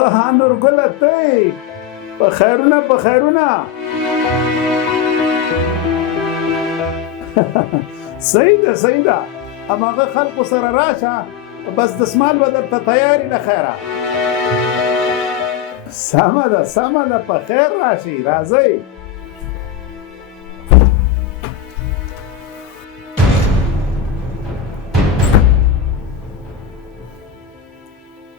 ها نورګله ته په خیرونه په خیرونه صحیح ده هماغه خلکو سره راشه بس دسمال به درته تیاري ده خیره سمه ده په خیر راشي راځئ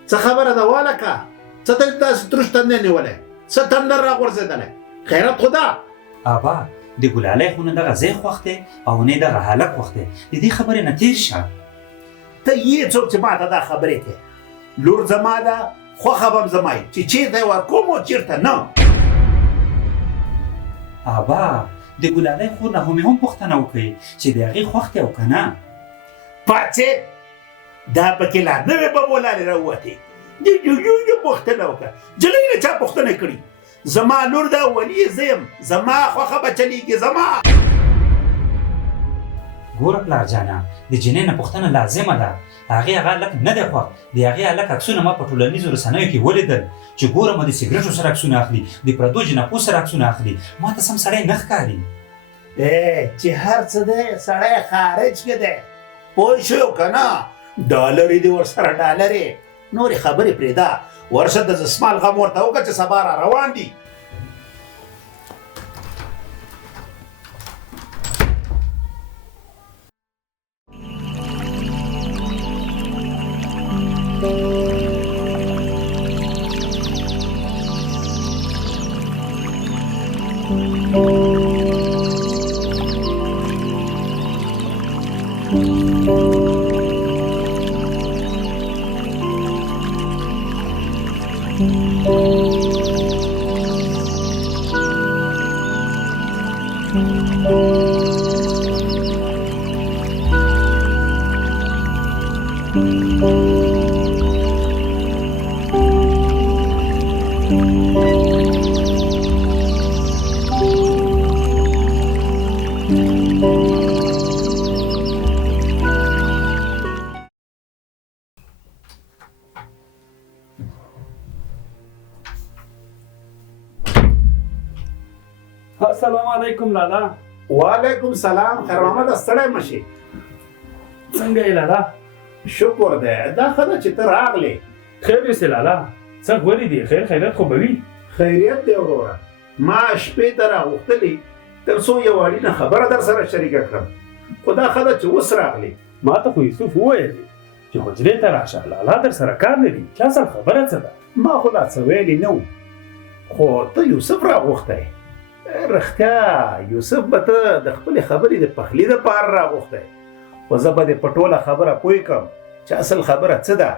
څه خبره ده والکه څه ته داسې تروش تندی نیولی څه تندر راغورځېدلی خیرت خو ده ابا د ګلالۍ خو نه دغه ځای خوښ دی او نه دغه هلک خوښ دی د دې خبرې نه تېر شه ته یې څوک چې ما ته دا خبرې کوې لور زما ده خوښه به م زما یي چې چېرته یې ورکوم او چېرته نه ابا د ګلالۍ خور نه همې هم پوښتنه وکړئ چې د هغې خوښ دی او که نه پاڅېد دا پکې لا نوې ببولالې راووتې د پوښتنه وکړه جلۍ نه چا پوښتنه کړي زما لور ده ولي زه یم زما خوښه به چلیږي زما ګوره پلار جانه د جنۍ نه پوښتنه لازمه ده هغې هغه هلک نه دی خوښ د هغې هلک عکسونه ما په ټولنیزو رسنیو کې ولیدل چې ګورم د سګرټو سره عکسونه اخلي د پردو جنکو سره عکسونه اخلي ما ته سم سړی نه ښکاري چې هر څه دی سړی خارج کې دی پوه شو که نه ډالرې دي ورسره ډالرې نورې خبرې پرېږده ورشه د دسمال غم ورته وکړه چې سبا را روان دي السلام علیکم لالا وعلیکم سلام خیر محمد ستړی مه شې څنګه یې لالا شکر دی دا ښه ده چې ته راغلې خیر یوسې لالا څه غولې دي خیر خیرات خو به وي خیریت دی وروره ما شپې ته راغوښتلې تر څو یو اړینه خبره در سره شریکه کړم خو دا ښه ده چې اوس راغلې ما ته خو یوسف وویل چې حجرې ته راشه لالا در سره کار لري چا سره خبره څه ده ما خو لا څه ویلې نه وو خو ته یوسف راغوښتی رښتیا یوسف به ته د خپلې خبرې د پخلي دپاره راغوښتی خو زه به دې په ټوله خبره پوه کړم چې اصل خبره څه ده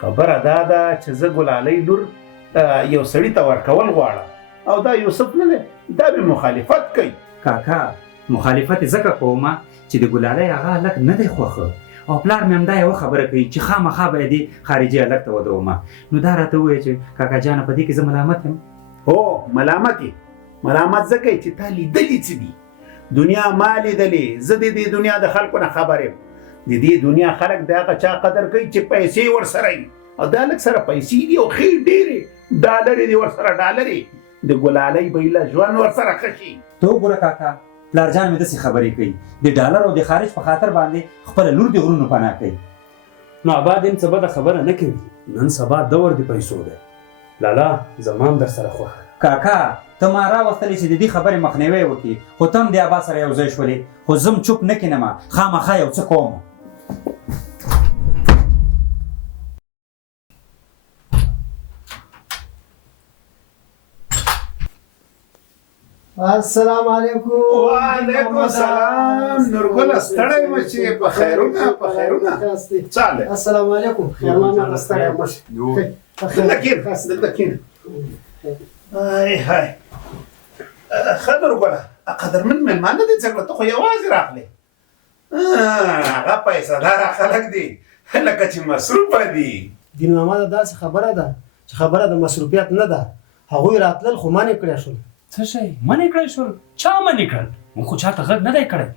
خبره دا ده چې زه ګلالۍ لور یو سړي ته ورکول غواړم او دا یوسف نه دی دا مې مخالفت کوي کاکا مخالفت یې ځکه کومه چې د ګلالۍ هغه هلک نه دی خوښه او پلار مې همدا یوه خبره کوي چې خامخا به یې دې خارجي هلک ته ودومه نو دا راته ووایه چې کاکا جانه په دې کې زه ملامت یم هو ملامت یې ملامت ځکه چې تا لیدلي څه دي دنیا ما لیدلې زه د دې دنیا د خلکو نه خبر یم د دې دنیا خلک د هغه چا قدر کوي چې پیسې ورسره وي او دا هلک سره پیسې دي او ښې ډېرې ډالرې دي ورسره ډالرې د ګلالۍ به ایله ژوند ورسره ښه شي ته وګوره کاکا پلار جان مې داسې خبرې کوي د ډالر او د خارج په خاطر باندې خپله لور د غرونو پناه کوي نو ابا دې څه بده خبره نه کوي نن سبا دور د پیسو دی لالا زما هم در سره خوښه کاکا ته ما راوستلې چې د دې خبرې مخنیوی وکړي خو ته هم د ابا سره یو ځای شولې خو زه هم چوپ نه کینم خامخا یو څه کوم السلام علیکم وعلیکم السلام نورګله ستړی مه شې په خیرونه په خیرونه څاله السلام علیکم خیر محمد ستړی مه شې دلته کښېنه دلته کښېنه ای های ښه نورګله قدرمن مېلمانه دي څنګه ته خو یوازې راغلې هغه پیسهداره خلک دي لکه چې مصروفه دي دین محمده داسې خبره ده چې خبره د مصروفیت نه ده هغوی راتلل خو منې کړی شول څه شی منې کړی شول چا منې کړل موږ خو چاته غږ نه دی کړی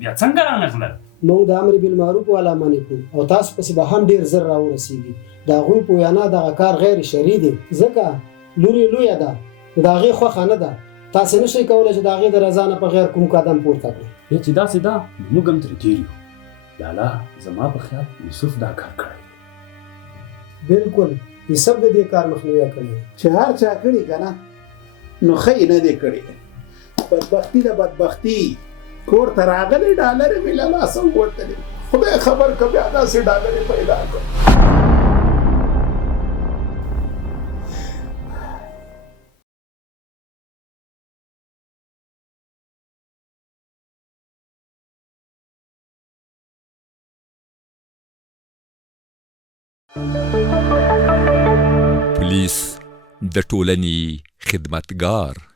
بیا څنګه رانغلل موږ د امر بالمعروف والا منې کړو او تاسو پسې به هم ډیر زر راورسیږي د هغوی په وینا دغه کار غیر شرعي دی ځکه لور یې لویه ده نو د هغې خوښه نه ده تاسې نشئ کولی چې د هغې د رضا نه بغیر کوم قدم پورته کړئ یا چې داسې ده موږ هم ترې تېر یو لالا زما په خیال یوسف دا کار کړی بالکل یوسف د دې کار مخنیوی کړی چې هر چا کړي که نه نو ښه نه دی کړی بدبختي ده بدبختي کور ته راغلی ډالرې مې له لاسه ووتلې خدای خبر که بیا داسې ډالرې پیدا کړم پولیس د ټولنې خدمتګار